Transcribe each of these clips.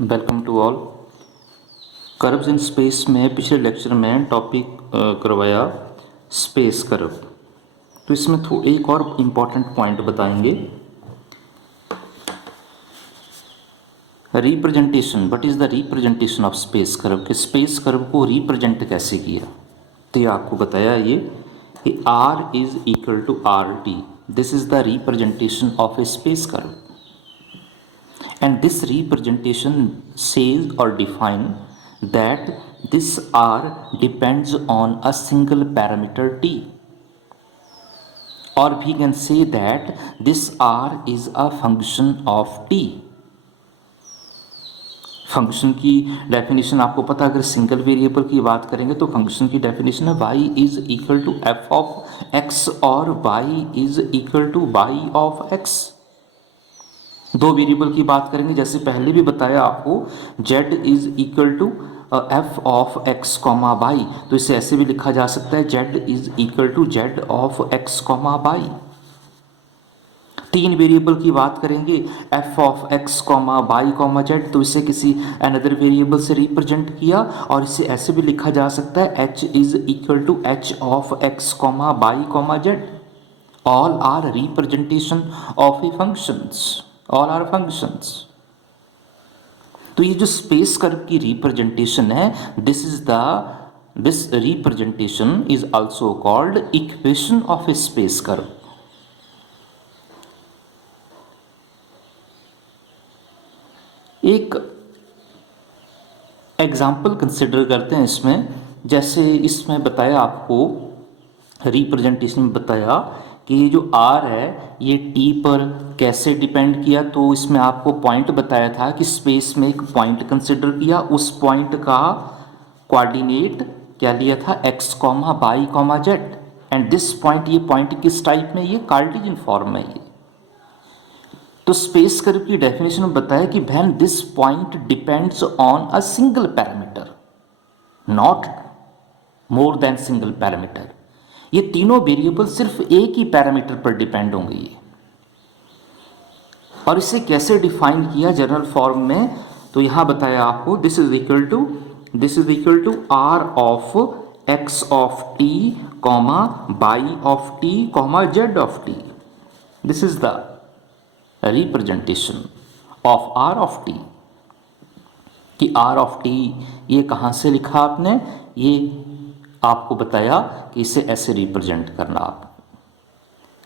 Welcome to all. Curves in space में पिछले lecture में टॉपिक करवाया स्पेस कर्व। तो इसमें एक और इम्पॉर्टेंट पॉइंट बताएंगे, representation. What is the representation of space curve, कि स्पेस कर्व को रिप्रेजेंट कैसे किया। तो ये आपको बताया ये कि R is equal to r t, this is the representation of a space curve, and this representation says or define that this R depends on a single parameter t, or we can say that this R is a function of t। Function की definition आपको पता, अगर single variable की बात करेंगे तो function की definition है y is equal to f of x और y is equal to y of x। दो वेरिएबल की बात करेंगे, जैसे पहले भी बताया आपको, z is equal to f of x comma y, तो इसे ऐसे भी लिखा जा सकता है z is equal to z of x comma y. तीन वेरिएबल की बात करेंगे, f of x comma y comma z, तो इसे किसी अनदर वेरिएबल से रिप्रेजेंट किया, और इसे ऐसे भी लिखा जा सकता है h is equal to h of x comma y comma z. All are representation of a functions, all are functions. तो ये जो स्पेस कर्व की रिप्रेजेंटेशन है, this representation is also called equation of a space curve. एक example consider करते हैं इसमें, जैसे इसमें बताया आपको, रिप्रेजेंटेशन में बताया कि ये जो R है ये T पर कैसे डिपेंड किया। तो इसमें आपको पॉइंट बताया था कि स्पेस में एक पॉइंट कंसिडर किया, उस पॉइंट का कोऑर्डिनेट क्या लिया था, x comma y comma z, and this point, ये पॉइंट किस टाइप में, ये कार्टेशियन फॉर्म में ये। तो स्पेस कर्व की डेफिनेशन में बताया कि when this point depends on a single parameter, not more than single parameter, ये तीनों वेरिएबल सिर्फ एक ही पैरामीटर पर डिपेंड होंगे ये। और इसे कैसे डिफाइन किया जनरल फॉर्म में, तो यहां बताया आपको, this is equal to r of x of t comma y of t comma z of t. This is the representation of r of t. कि आर ऑफ टी ये कहाँ से लिखा आपने, ये आपको बताया कि इसे ऐसे रिप्रेजेंट करना। आप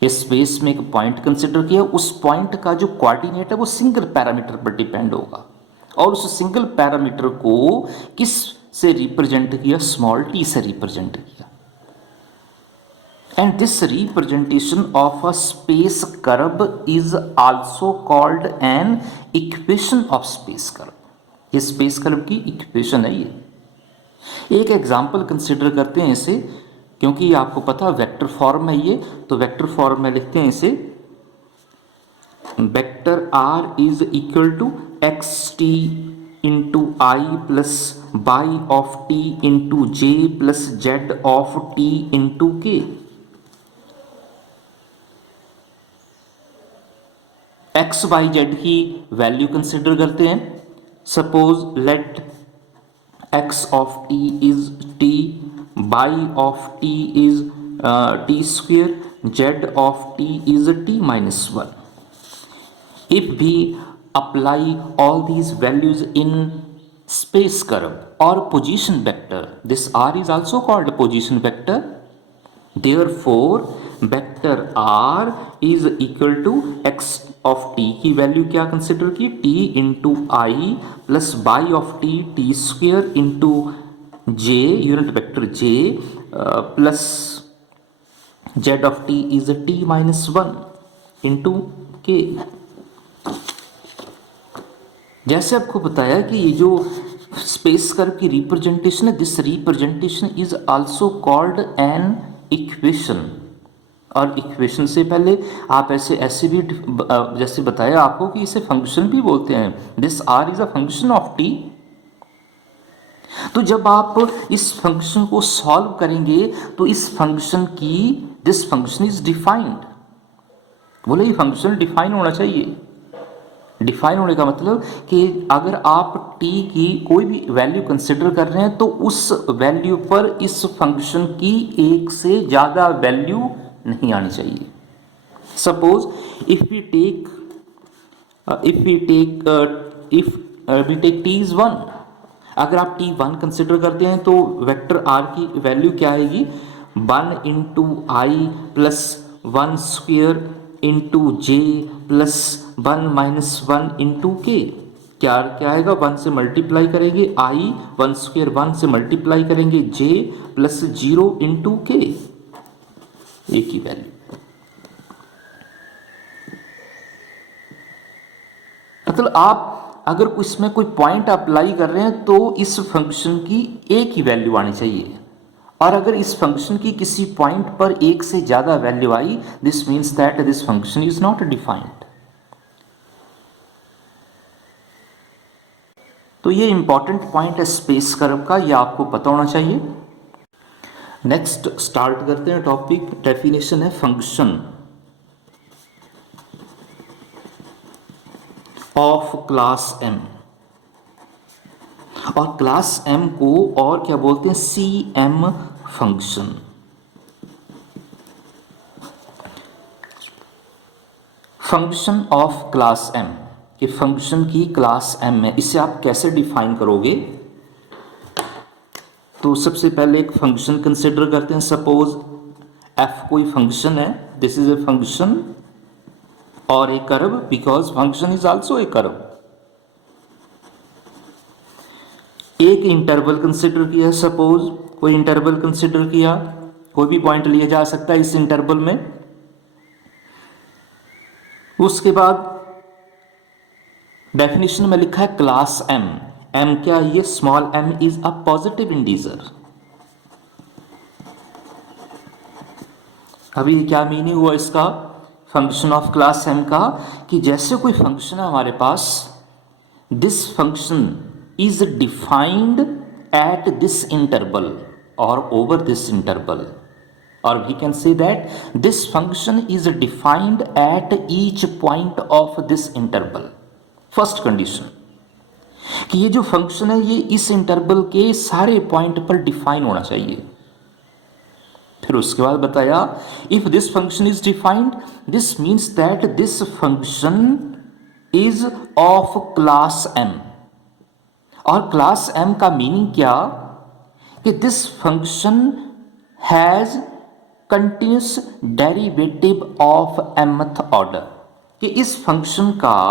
इस स्पेस में एक पॉइंट कंसिडर किया, उस पॉइंट का जो कोऑर्डिनेट है वो सिंगल पैरामीटर पर डिपेंड होगा, और उस सिंगल पैरामीटर को किस से रिप्रेजेंट किया, स्मॉल टी से रिप्रेजेंट किया। And this representation of a space curve is also called an equation of space curve. ये स्पेस कर्व की इक्वेशन है ये। एक एग्जाम्पल कंसिडर करते हैं इसे, क्योंकि ये आपको पता वेक्टर फॉर्म है ये, तो वेक्टर फॉर्म में लिखते हैं इसे, vector r is equal to x t into i plus y of t into j plus z of t into k. X y z की वैल्यू कंसिडर करते हैं। Suppose let x of t is t, y of t is t square, z of t is t minus 1. If we apply all these values in space curve or position vector, this r is also called position vector. Therefore vector r is equal to x of t की value क्या consider की, t into i plus y of t square into j, unit vector j plus z of t is t minus 1 into k. जैसे आपको बताया कि ये जो space curve की रिप्रेजेंटेशन है, this representation is also called an equation. और equation से पहले आप ऐसे भी जैसे बताया आपको कि इसे फंक्शन भी बोलते हैं, this r is a function of t. तो जब आप इस फंक्शन को सॉल्व करेंगे तो इस फंक्शन की, दिस फंक्शन इज डिफाइंड, बोले ये फंक्शन डिफाइन होना चाहिए। डिफाइन होने का मतलब कि अगर आप t की कोई भी वैल्यू कंसिडर कर रहे हैं तो उस वैल्यू पर इस फंक्शन की एक से ज़्यादा वैल्यू नहीं आनी चाहिए। Suppose if we take t is 1, अगर आप t 1 कंसिडर करते हैं तो वेक्टर r की वैल्यू क्या आएगी, 1 into i plus 1 square into j plus 1 minus 1 into के। क्या क्या आएगा, 1 से मल्टीप्लाई करेंगे आई, 1 स्क्वेयर 1 से मल्टीप्लाई करेंगे जे प्लस 0 इंटू के, एक ही वैल्यू। मतलब आप अगर इसमें कोई पॉइंट अप्लाई कर रहे हैं तो इस फंक्शन की एक ही वैल्यू आनी चाहिए, और अगर इस फंक्शन की किसी पॉइंट पर एक से ज्यादा value I, this means that this function is not defined. तो ये इंपॉर्टेंट पॉइंट है स्पेस कर्व का, ये आपको पता होना चाहिए। नेक्स्ट स्टार्ट करते हैं टॉपिक, डेफिनेशन है फंक्शन ऑफ क्लास m, और क्लास m को और क्या बोलते हैं, C m function. Function of class m, कि फंक्शन की क्लास m है, इसे आप कैसे डिफाइन करोगे। तो सबसे पहले एक फंक्शन कंसिडर करते हैं। सपोज f कोई फंक्शन है, दिस इज ए फंक्शन और a curve, because function is also a curve. एक इंटरवल कंसिडर किया, सपोज कोई इंटरवल कंसिडर किया, कोई भी पॉइंट लिया जा सकता है इस इंटरवल में। उसके बाद डेफिनेशन में लिखा है क्लास m, m क्या, ये small m is a positive integer. अभी क्या मीनिंग हुआ इसका, फंक्शन ऑफ क्लास m का, कि जैसे कोई फंक्शन है हमारे पास, this function is defined at this interval और ओवर दिस इंटरवल, और we can say that this function is defined at each point of this interval. First condition कि ये जो फंक्शन है ये इस इंटरवल के सारे पॉइंट पर डिफाइन होना चाहिए। फिर उसके बाद बताया if this function is defined, this means that this function is of class m, और क्लास m का मीनिंग क्या, कि this function has continuous derivative of mth order, कि इस फंक्शन का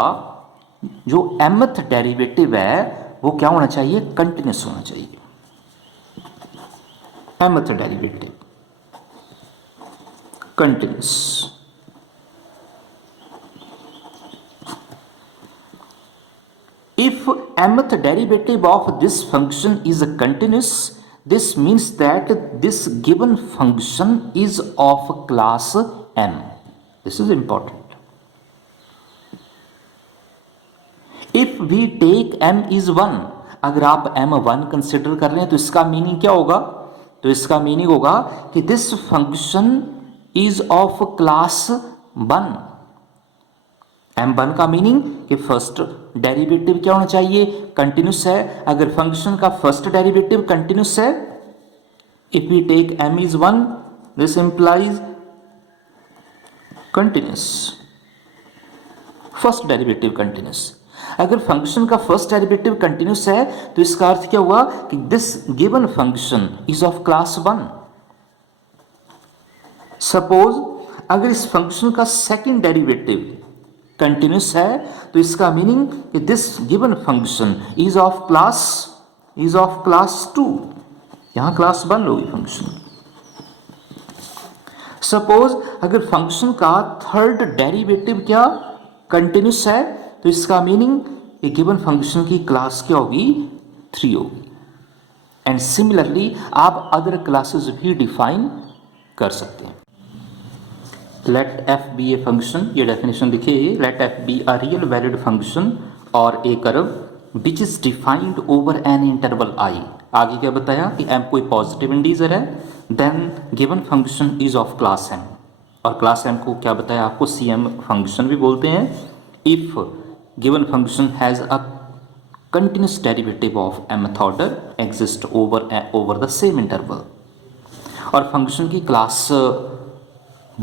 जो mth डेरिवेटिव है वो क्या होना चाहिए, कंटिन्यूस होना चाहिए। mth derivative continuous। If mth derivative of this function is continuous, this means that this given function is of class m. This is important. If we take m is 1, अगर आप m 1 consider कर रहे हैं तो इसका meaning क्या होगा, तो इसका मीनिंग होगा कि this function is of class 1। m1 का मीनिंग कि फर्स्ट डेरिवेटिव क्या होना चाहिए, कंटिन्यूस है। अगर फंक्शन का फर्स्ट डेरिवेटिव कंटिन्यूस है, if we take m is 1, this implies continuous, first derivative continuous. अगर फंक्शन का फर्स्ट डेरिवेटिव कंटिन्यूस है तो इसका अर्थ क्या हुआ कि this given function is of class 1। Suppose अगर इस फंक्शन का सेकंड डेरिवेटिव कंटिन्यूस है तो इसका मीनिंग कि this given function is of class 2, यहां क्लास 1 होगी फंक्शन। सपोज अगर फंक्शन का थर्ड डेरिवेटिव क्या कंटिन्यूस है तो इसका मीनिंग कि गिवन फंक्शन की क्लास क्या होगी, 3 होगी। एंड सिमिलरली आप अदर क्लासेस भी डिफाइन कर सकते हैं। Let f be a function, ये डेफिनेशन लिखिए, let f be a real valid function और a curve which is defined over an interval i। आगे क्या बताया कि m कोई पॉजिटिव इंटीजर है, then given function is of class m, और क्लास m को क्या बताया आपको, सी एम फंक्शन भी बोलते हैं। If given function has a continuous derivative of mth order exist over the same interval। और फंक्शन की क्लास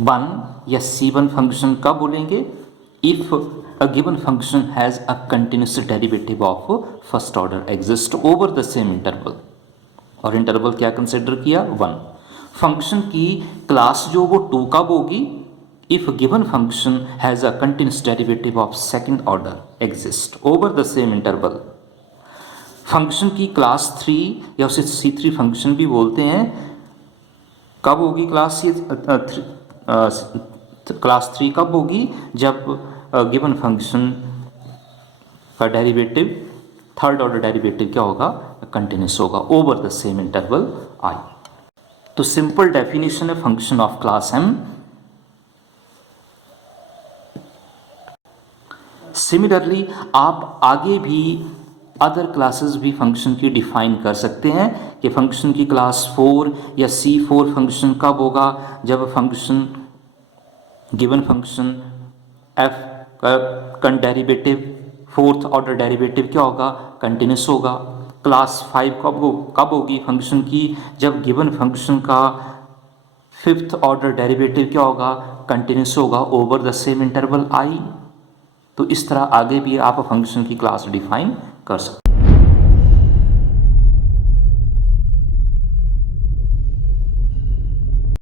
1 या C1 फंक्शन कब बोलेंगे? If a given function has a continuous derivative of first order exist over the same interval. और interval क्या consider किया? 1। Function की class जो वो 2 कब होगी? If given function has a continuous derivative of second order exist over the same interval. Function की class 3 या उसे C3 फंक्शन भी बोलते हैं, कब होगी क्लास ये क्लास 3 कब होगी? जब गिवन फंक्शन का डेरिवेटिव थर्ड ऑर्डर डेरिवेटिव क्या होगा? कंटिन्यूस होगा ओवर द सेम इंटरवल आई। तो सिंपल डेफिनेशन है function of class m। Similarly आप आगे भी अदर क्लासेस भी फंक्शन की डिफाइन कर सकते हैं कि फंक्शन की क्लास 4 या C4 फंक्शन कब होगा? जब फंक्शन गिवन फंक्शन f का डेरिवेटिव फोर्थ ऑर्डर डेरिवेटिव क्या होगा? कंटिन्यूस होगा। क्लास 5 कब होगी फंक्शन की? जब गिवन फंक्शन का फिफ्थ ऑर्डर डेरिवेटिव क्या होगा? कंटिन्यूस होगा ओवर द सेम इंटरवल आई। तो इस तरह आगे भी आप फंक्शन की क्लास डिफाइन कर सकते हैं।